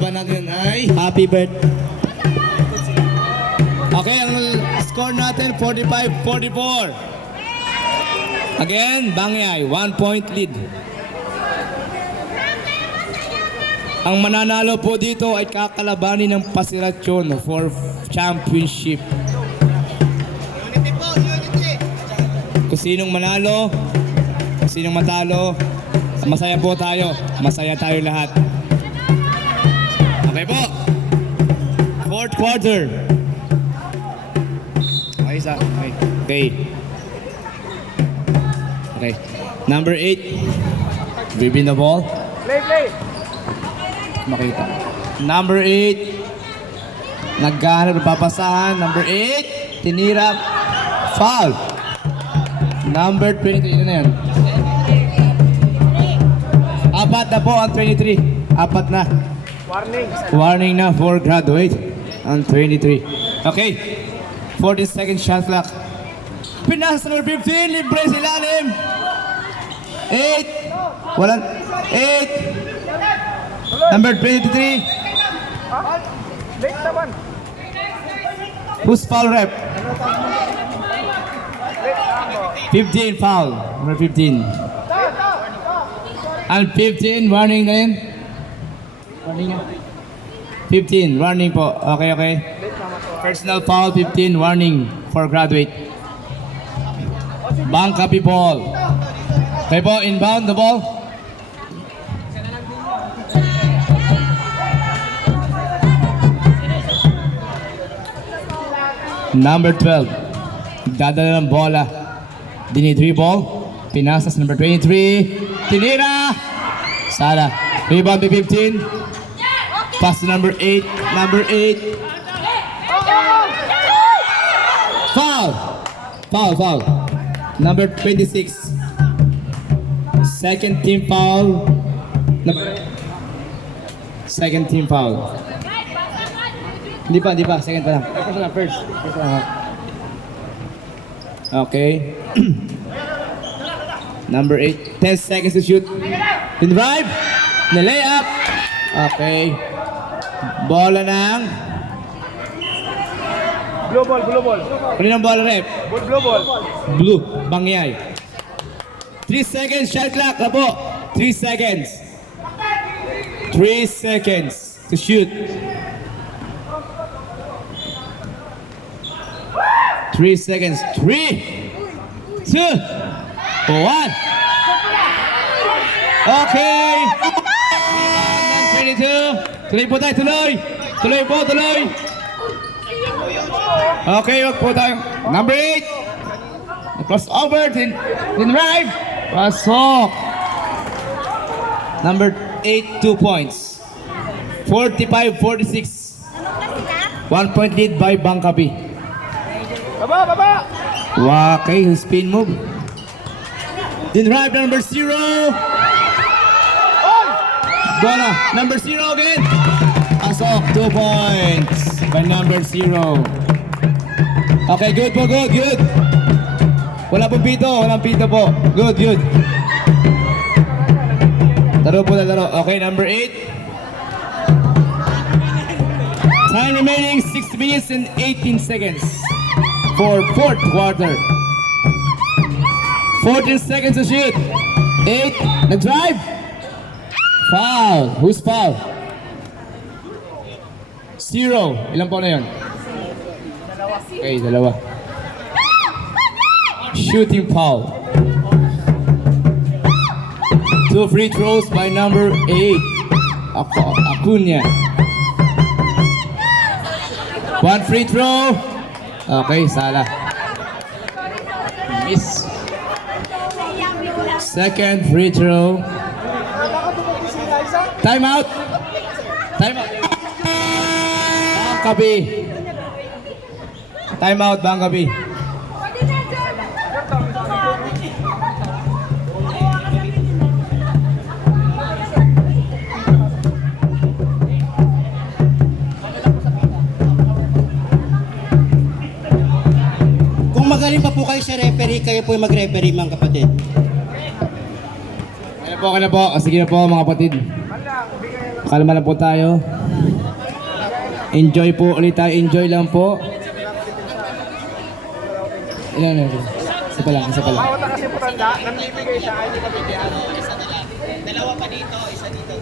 kalaban natin ay... Happy birthday. Okay, ang score natin 45-44. Again, Bangyay, 1 point lead. Ang mananalo po dito ay kakalabanin ng Pasiraccion for championship. Kung sinong manalo, kung sinong matalo, masaya po tayo. Masaya tayo lahat. Okay po. Fourth quarter. Okay, isa. Okay. Okay. Okay. Number 8. Bibin the ball. Play. Makita. Number 8. Naghahanap ng papasahan. Number 8. Tinira. Foul. Number 23. Ano na yan? Apat na po ang 23. Apat na. Warning na for graduate ang 23. Okay. 40-second shot clock. Pinasa number 15. Libre sa ilalim. 8. Walang 8. Number 23. Who's foul rep? 15 foul. Number 15. And 15, warning na yun. Warning na. 15, warning po. Okay. Personal foul, 15, warning for graduate. Bangka people. Okay po, inbound the ball. Number 12. Dadala ng bola. Dinidribble. Pinasas number 23. Tinira. Sala. Rebound by 15. Pass to number 8. Number 8. Foul. Foul. Number 26. Second team foul. Second team foul. Hindi pa. Second pa lang. First pa lang. Okay. Number 8. 10 seconds to shoot. In drive. Na layup. Okay. Bola ng... Blue ball. Kanina ng bola rep? Blue ball. Blue. Bangyay. 3 seconds. Shot clock. Labo. 3 seconds. 3 seconds to shoot. 3 seconds. 3, 2, 1. Okay. 22. Tuloy po tayo. Tuloy po. Okay, wag po tayo. Number 8. Crossover. Din drive. Pasok. Number 8, 2 points. 45-46. 1 point lead by Bangkapi. Baba! Okay, spin move. Din drive number 0. Bola, number 0 again. Pasok, 2 points by number 0. Okay, good. Walang pito po. Good. Laro. Okay, number 8. Time remaining 6 minutes and 18 seconds for fourth quarter. 14 seconds to shoot. 8, nag-drive. Foul. Who's foul? 0. Ilan po na yun? Okay, dalawa. Shooting foul. 2 free throws by number 8. Acuna. 1 free throw. Okay, Sala. Miss. Second free throw. Time out. Bangkapi. Time out, Bangkapi. Kung magaling pa po kayo sa referee, kayo po yung mag-referee mga kapatid. Okay na po. Sige na po mga kapatid. Kalma na po tayo. Enjoy po ulit tayo. Enjoy lang po. Ilan. Isa pa lang. Bawat kasi putanda, namibigay siya, ay hindi mabigyan. Dalawa pa dito, isa dito.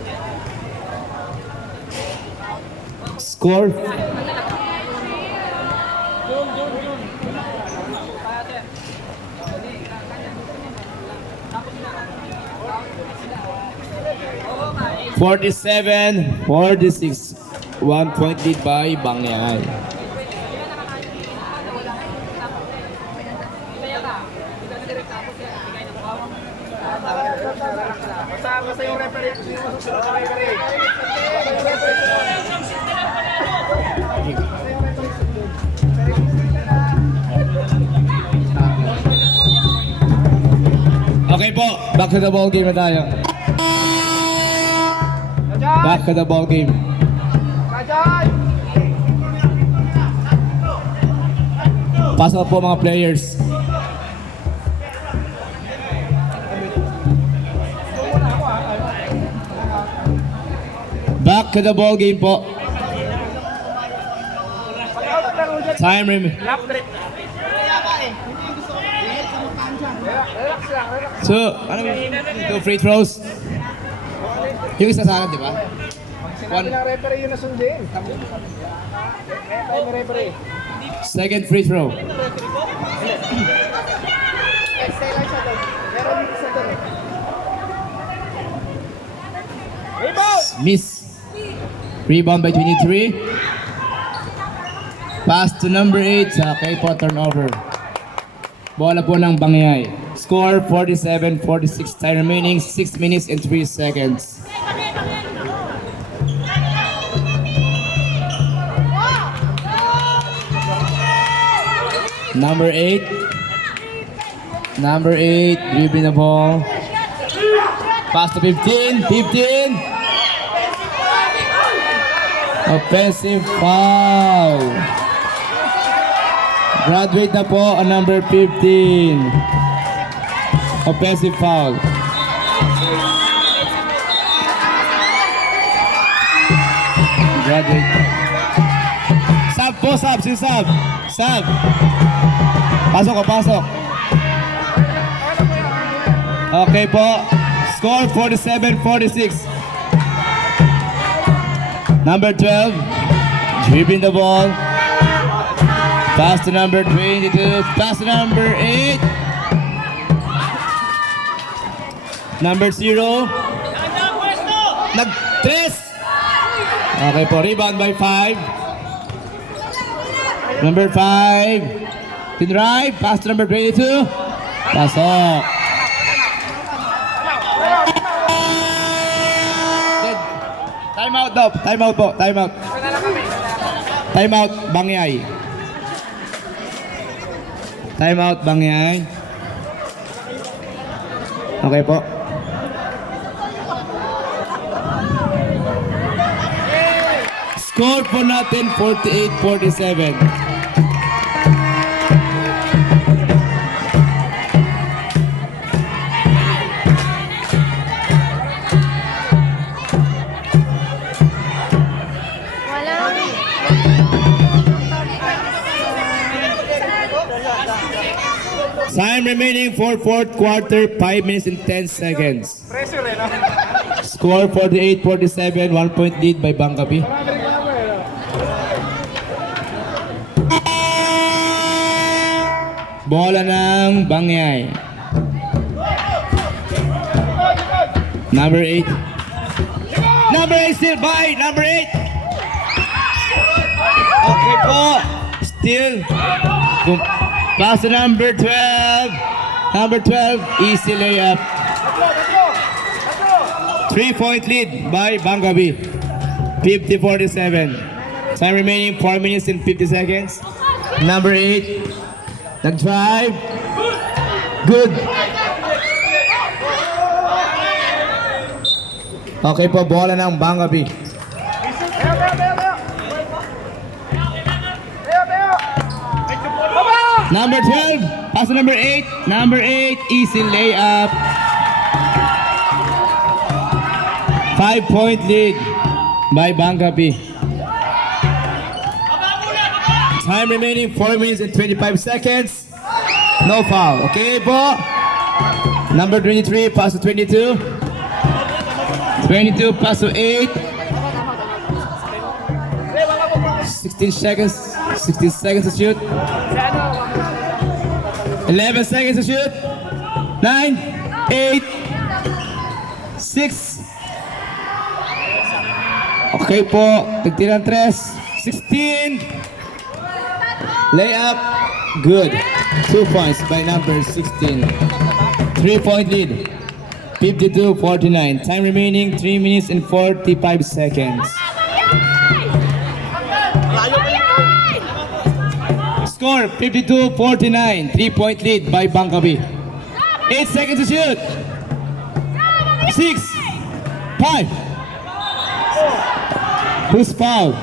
Score. (47, 46). 1 point lead by Bangyay. Basta yung referee, gusto yung masusunod sa referee. Basta yung referee. Okay po, back to the ball game na tayo. Back to the ball game. Kajay! Pasok po mga players. Back to the ball game po. Time remaining. Lap trip. Relax lang, relax. So, ano yun? 2 free throws. Yung isa sa akin, di ba? Sinabi ng referee yun na sundin. Ay, may referee. Second free throw. Stay lang siya doon. Meron dito sa doon eh. Rebound! Miss. Rebound by 23. Pass to number 8 sa kay po turnover. Bola po ng Bangyay. Score 47-46. Time remaining 6 minutes and 3 seconds. Number 8. Number 8. Dribbling the ball. Pass to 15. 15. Offensive foul. Graduate na po ang number 15. Offensive foul. Graduate. Sub po, sub. Si sub. Sub. Pasok ko, pasok. Okay po. Score 47-46. Number 12. Dribbling the ball. Pass to number 22. Pass to number 8. Number 0. Nag-tres. Okay po. Rebound by 5. Number 5. Tinrive. Pass to number 22. Pasok. Time out daw. Time out po. Time out. Time out. Bangyay. Time out, Bangyay. Okay po. Score po natin 48-47. Time remaining for fourth quarter, 5 minutes and 10 seconds. Pressure eh, no? Score 48-47, 1 point lead by Bangabi. Marami reklamo eh, no? Bola ng Bangyay. Number 8. Number 8 still by number 8. Okay po. Still. Pass to number 12. Number 12, easy layup. 3-point lead by Bangabi. 50-47. Time remaining 4 minutes and 50 seconds. Number 8. Nag-drive. Good. Okay po, bola ng Bangabi. Number 12, pass to number 8. Number 8, easy layup. 5-point lead by Bangabi. Time remaining 4 minutes and 25 seconds. No foul. Okay po. Number 23 pass to 22. 22 pass to 8. 16 seconds. 16 seconds to shoot. 11 seconds to shoot. 9, 8, 6. Okay po. Tigtirang 3. 16. Layup. Good. 2 points by number 16. 3-point lead. 52-49. Time remaining 3 minutes and 45 seconds. Score 52-49. 3-point lead by Bangkapi. 8 seconds to shoot. 6, 5. Who's fouled?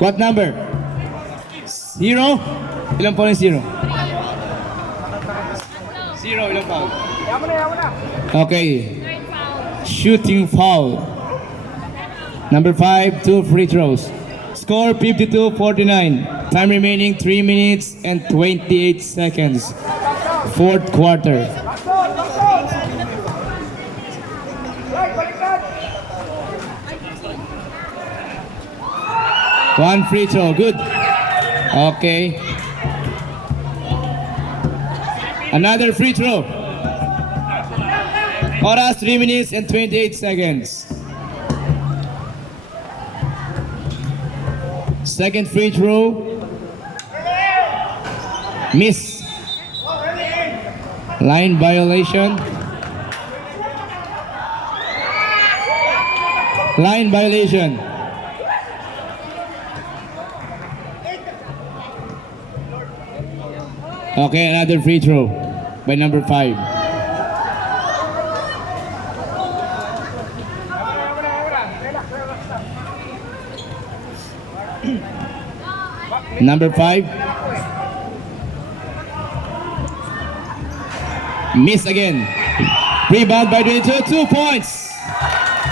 What number? 0? Ilang po yung 0? 0, ilang foul? Okay. Shooting foul. Number 5, 2 free throws. Score 52-49. Time remaining 3 minutes and 28 seconds. Fourth quarter. One free throw. Good. Okay. Another free throw. Oras 3 minutes and 28 seconds. Second free throw. Miss. Line violation. Line violation. Okay, another free throw by number 5. Number 5. Miss again. Rebound by 22. 2 points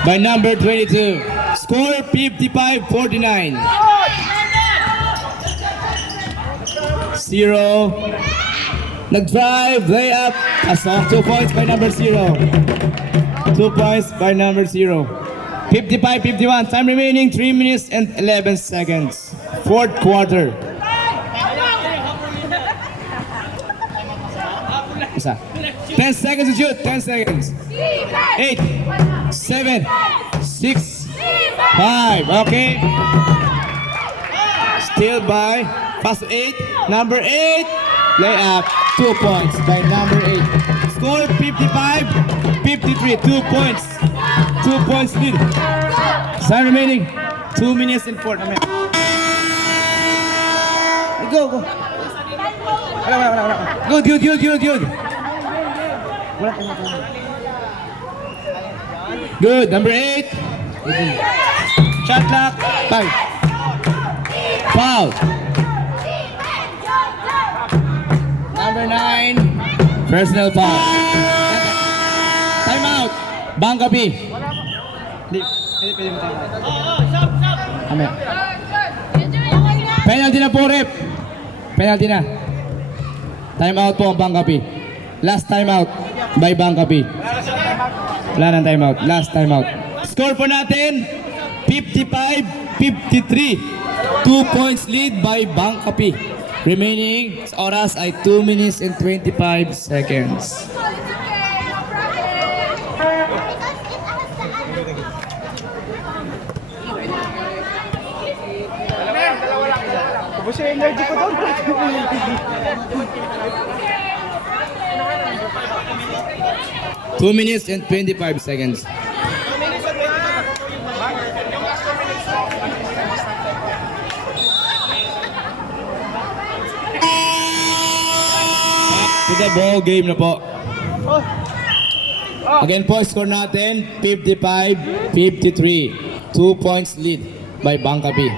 by number 22. Score 55-49. 0. Nag-drive, layup. Pasok. 2 points by number 0. 2 points by number 0. 55-51. Time remaining 3 minutes and 11 seconds. Fourth quarter. Isa. 10 seconds to shoot. 10 seconds. 8, 7, 6, 5. Okay. Still by. Pass to 8. Number 8. Layup. 2 points by number 8. Score 55-53. 2 points. 2 points lead. Time remaining 2 minutes and 4. Go, go. Good. Good. Number 8. Shot clock. 5. Foul. Number 9. Personal foul. Time out. Bangkapi. Penalty na po, rep. Penalty na. Time out po ang Bangkapi. Last time out by Bangkapi. Wala nang time out. Last time out. Score po natin 55-53. 2 points lead by Bangkapi. Remaining sa oras ay 2 minutes and 25 seconds. Ubus yung energy ko doon. 2 minutes and 25 seconds. To the ball game na po. Again po, score natin 55-53. 2 points lead by Bangkapi.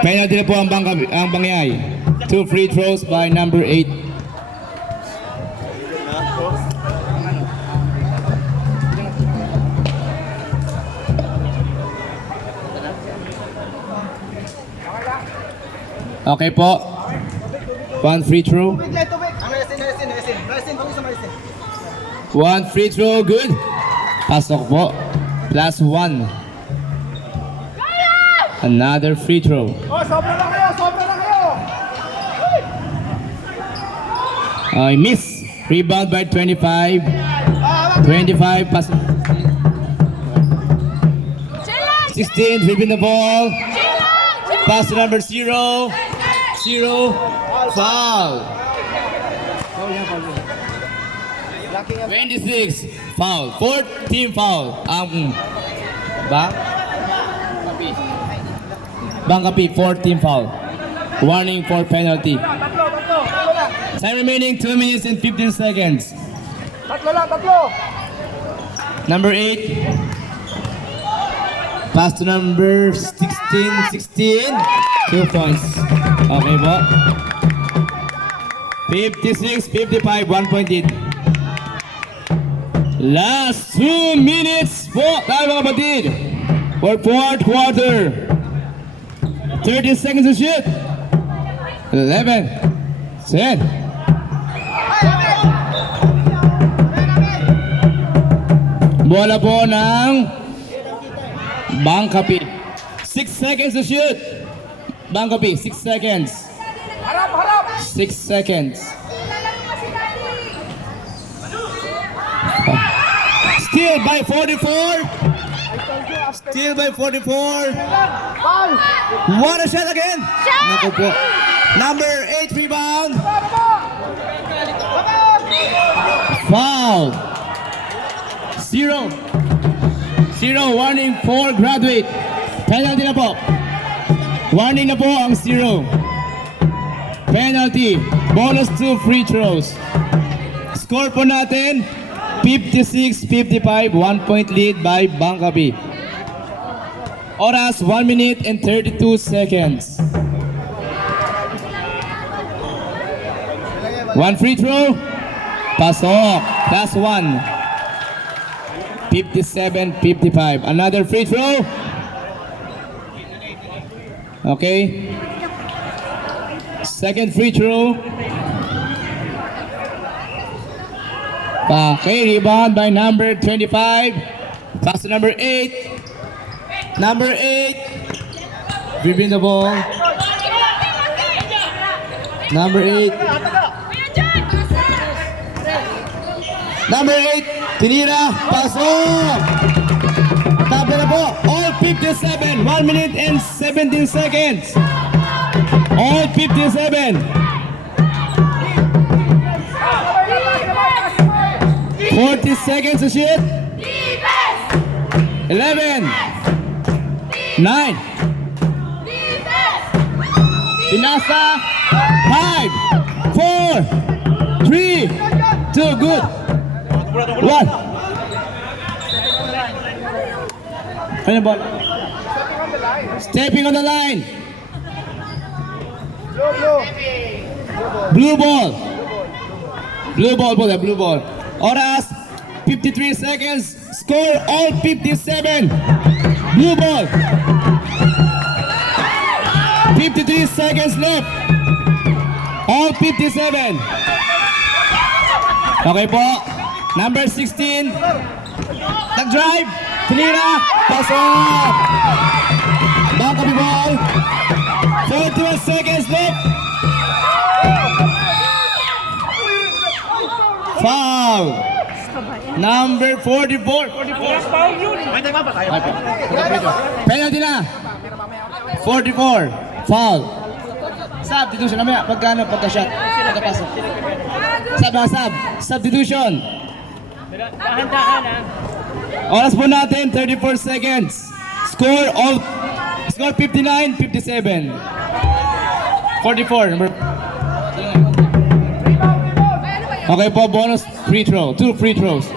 Penalty na po ang Bangyay. 2 free throws by number 8. Okay po. One free throw. One free throw, good. Pasok po. Plus 1. Another free throw. Oh, sobra na kayo, sobra na kayo. I miss. Rebound by 25. 25 pass. 16 flipping the ball. Pass to number 0. 0. Foul. 26 foul. 14 foul. Bangkapi 14 foul. Warning for penalty. Time remaining 2 minutes and 15 seconds. Tatlo lang, tatlo. Number 8. Pass to number 16. 2 points. Okay po. 56, 55, 1 point lead. Last 2 minutes po tayo mga kapatid. For fourth quarter. 30 seconds to shoot. 11, 10. Bola po ng Bangkapi. 6 seconds to shoot. Bangkapi, 6 seconds. Harap, harap. 6 seconds. Still by 44. Still by 44. Foul. What a shot again. Naku po. Number 8 rebound. Foul. 0. Warning for graduate. Penalty na po. Warning na po ang 0. Penalty. Bonus 2 free throws. Score po natin 56-55. 1 point lead by Bangkapi. Oras 1 minute and 32 seconds. 1 free throw. Pasok. Plus 1. 57-55. Another free throw. Okay. Second free throw. Okay, rebound by number 25. Pass to number 8. Number 8. Dribbling the ball. Number 8. Number 8. Tinira. Pasok. Tabi na po. All 57. 1 minute and 17 seconds. All 57. 40 seconds to shoot. 11. 9. Pinasa. 5. 4. 3. 2. Good. 1. Ano ba? Stepping on the line. Blue ball. Blue ball po, blue ball. Oras 53 seconds. Score all 57. Blue ball. 53 seconds left. All 57. Okay po. Number 16. Nag-drive. Tinira. Pasok. Bangkapi ball. 41 seconds left. Foul. Number 44. Penalty na. 44. Foul. Substitution namaya. Pagkano pagka-shot? Pagka-pasok. Sab. Substitution. Oras po natin 34 seconds. Score 59, 57. 44. Number. Okay po, bonus free throw. 2 free throws.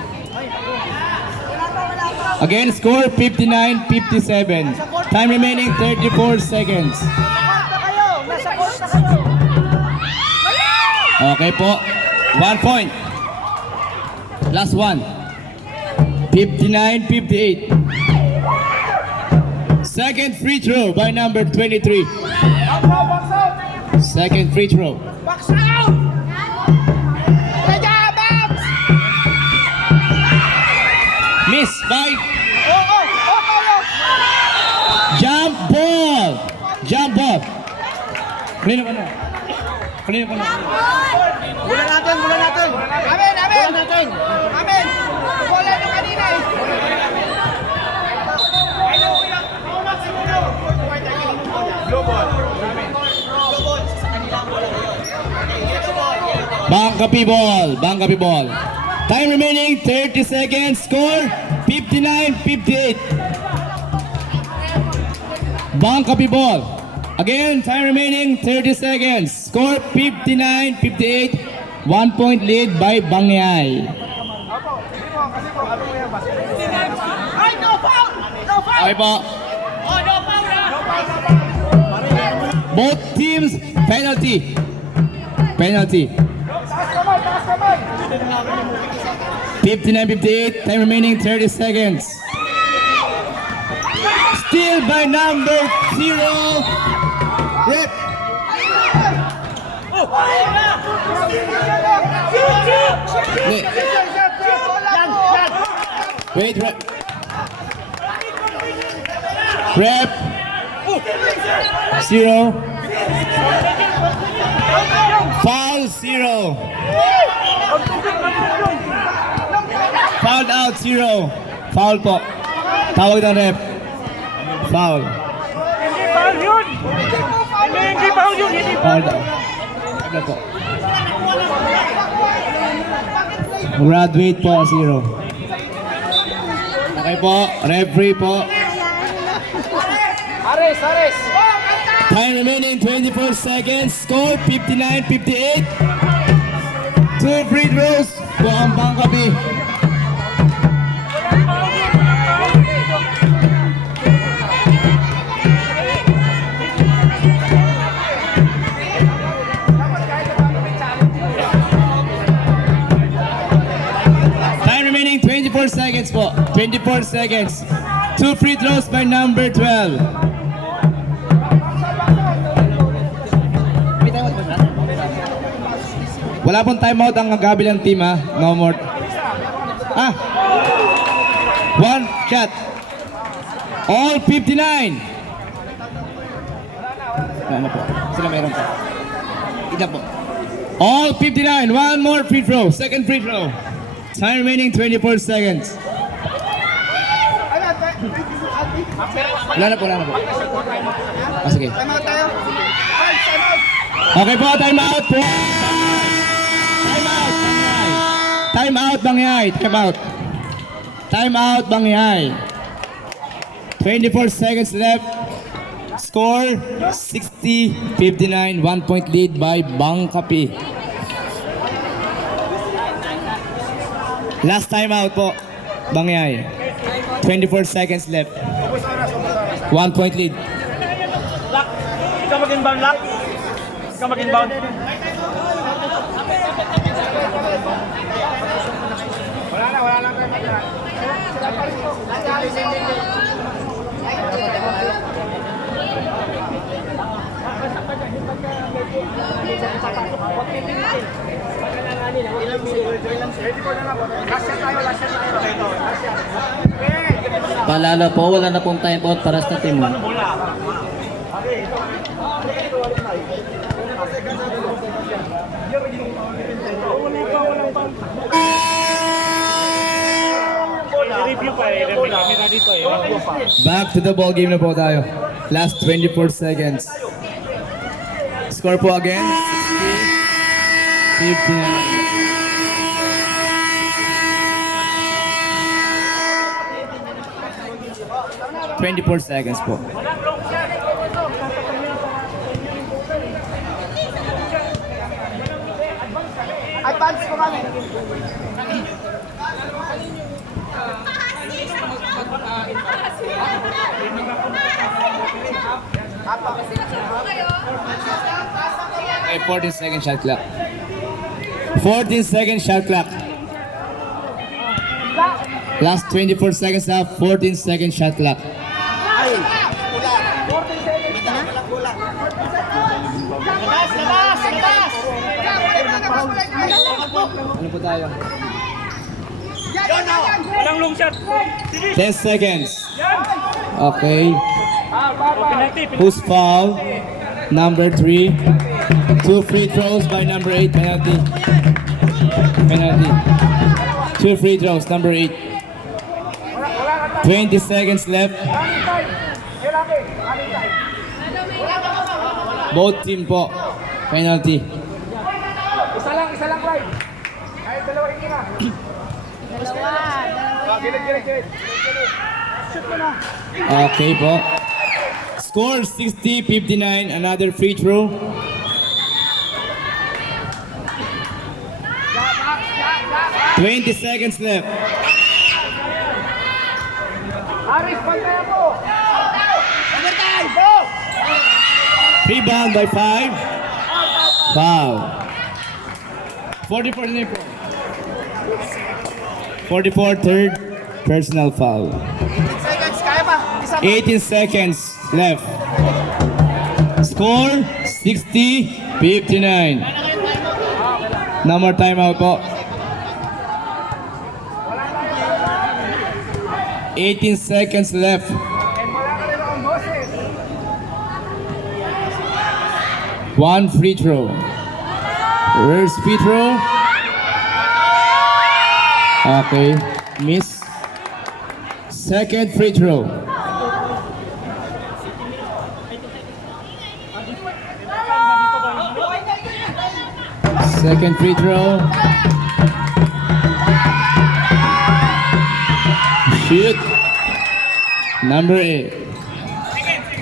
Again, score 59, 57. Time remaining 34 seconds. Okay po. 1 point. Last one. 59, 58. Second free throw by number 23. Second free throw. Box out! Kaya, box! Miss by Oo! jump ball. Jump ball. Kanino ka na? Kanino ka na? Bulan natin! Amen! Bulan natin! Amen! Wala nyo kanina eh! Blue ball. Bangkapi ball. Bangkapi ball. Time remaining 30 seconds. Score 59-58. Bangkapi ball. Again, time remaining 30 seconds. Score 59-58. 1 point lead by Bangyay. Ay, no foul! No foul! Okay po. Oh, no foul na! Both teams penalty. Penalty. Taas kamay! 59-58. Time remaining 30 seconds. Still by number 0. Rep. Wait, rep. Rep. 0. Foul 0. Fouled out 0. Foul po. Tawag ng rep. Foul. Hindi foul yun! Fouled out. Ano po? Graduate po 0. Okay po. Referee po. Ares! Time remaining 24 seconds. Score 59-58. 2 free throws po ang Bangkapi. Time remaining 24 seconds po. 24 seconds. 2 free throws by number 12. Wala pong timeout ang kabilang team ha. No more. One shot. All 59. Ano po? Sila meron po. Ina po. All 59. One more free throw. Second free throw. Time remaining 24 seconds. Wala na po. Sige. Timeout tayo! Ay, timeout! Okay po, time out po. Time out, Bangyay. Time out, Bangyay. 24 seconds left. Score 60-59. 1 point lead by Bangkapi. Last time out po, Bangyay. 24 seconds left. 1 point lead. Ikaw mag-inbound, Lock? Ikaw mag-inbound? Wala lang tayo matira. Paalala po, wala na pong time out para sa team. Back to the ball game na po tayo. Last 24 seconds. Score po again. 60-59. 24 seconds po. Advance ko kami. Okay, 14 second shot clock. 14 second shot clock. Last 24 seconds na, 14 second shot clock. Ano po tayo? Walang long shot. 10 seconds. Okay. Penalty. Who's foul? Number 3. 2 free throws by number 8. Penalty. Penalty. 2 free throws. Number 8. 20 seconds left. Both team po. Penalty. Isa lang, Clyde. Kahit dalawa hindi na. Gilid. Shoot mo na. Okay po. Score 60-59. Another free throw. Back. 20 seconds left. Aris, bantayan mo. Overtime. Go. Rebound by 5. Foul. 44 na po. 44 third personal foul. 6 seconds, kaya pa. Isa pa. 18 seconds left. Score 60-59. No more timeout po. 18 seconds left. One free throw. Reverse free throw. Okay, miss. Second free throw. Second free throw. Shoot. Number 8.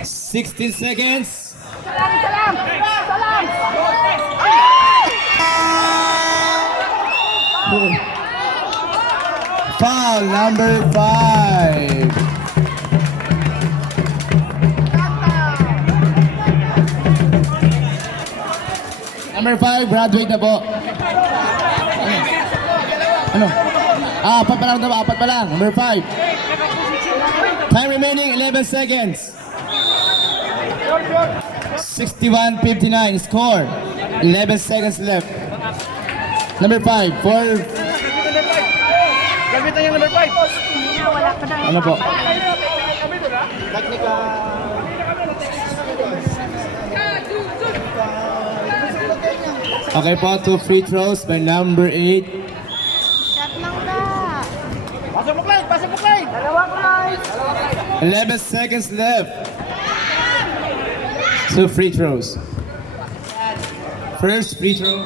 16 seconds. Salam. Foul number 5. Number 5, graduate na po. Ano? Apat pa lang daw, apat pa lang. Number 5. Time remaining 11 seconds. 61-59 score. 11 seconds left. Number 5 for Gamitan yung number 5. ano po? Okay po, 2 free throws by number 8. Pasok mo, Clyde. Dalawa, Clyde. 11 seconds left. 2 free throws. First free throw.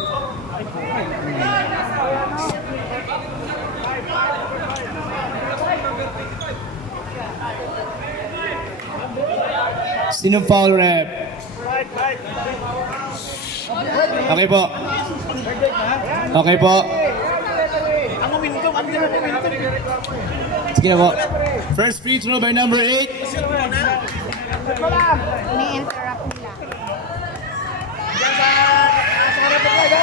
Sino foul rep? Okay po. Okay po. Ang umintom. Sige na po. First free throw by number 8. Ini-interrupt nila. Diyan sa harap mo, Clyde.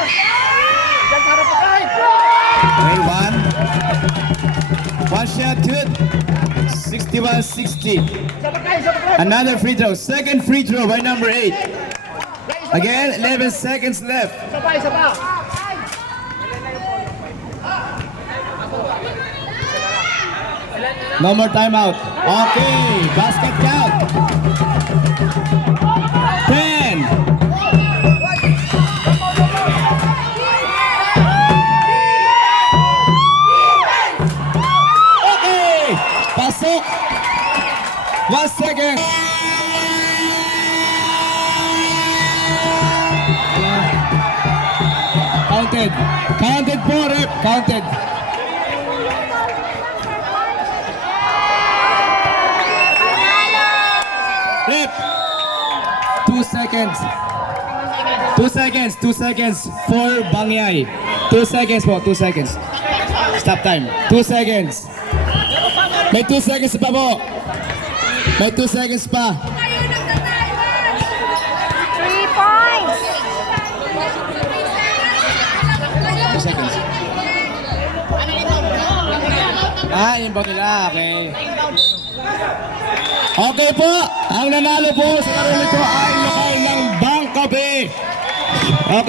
Diyan sa harap mo, Clyde. Okay, one shot good. 61-60. Isa pa, Clyde. Another free throw. Second free throw by number 8. Again, 11 seconds left. Isa pa. No more timeout. Okay, basket count. 10. Okay, pasok. 1 second. Counted. Counted po, rep. Counted. Rep. 2 seconds. 2 seconds. 2 seconds for Bangyay. 2 seconds po. 2 seconds. Stop time. 2 seconds. May 2 seconds pa po. May 2 seconds pa. 3 points! 2 seconds. Yun po nila. Okay. Okay po. Ang nanalo po sa laro nito ay lokal ng Bangka Bay. Okay.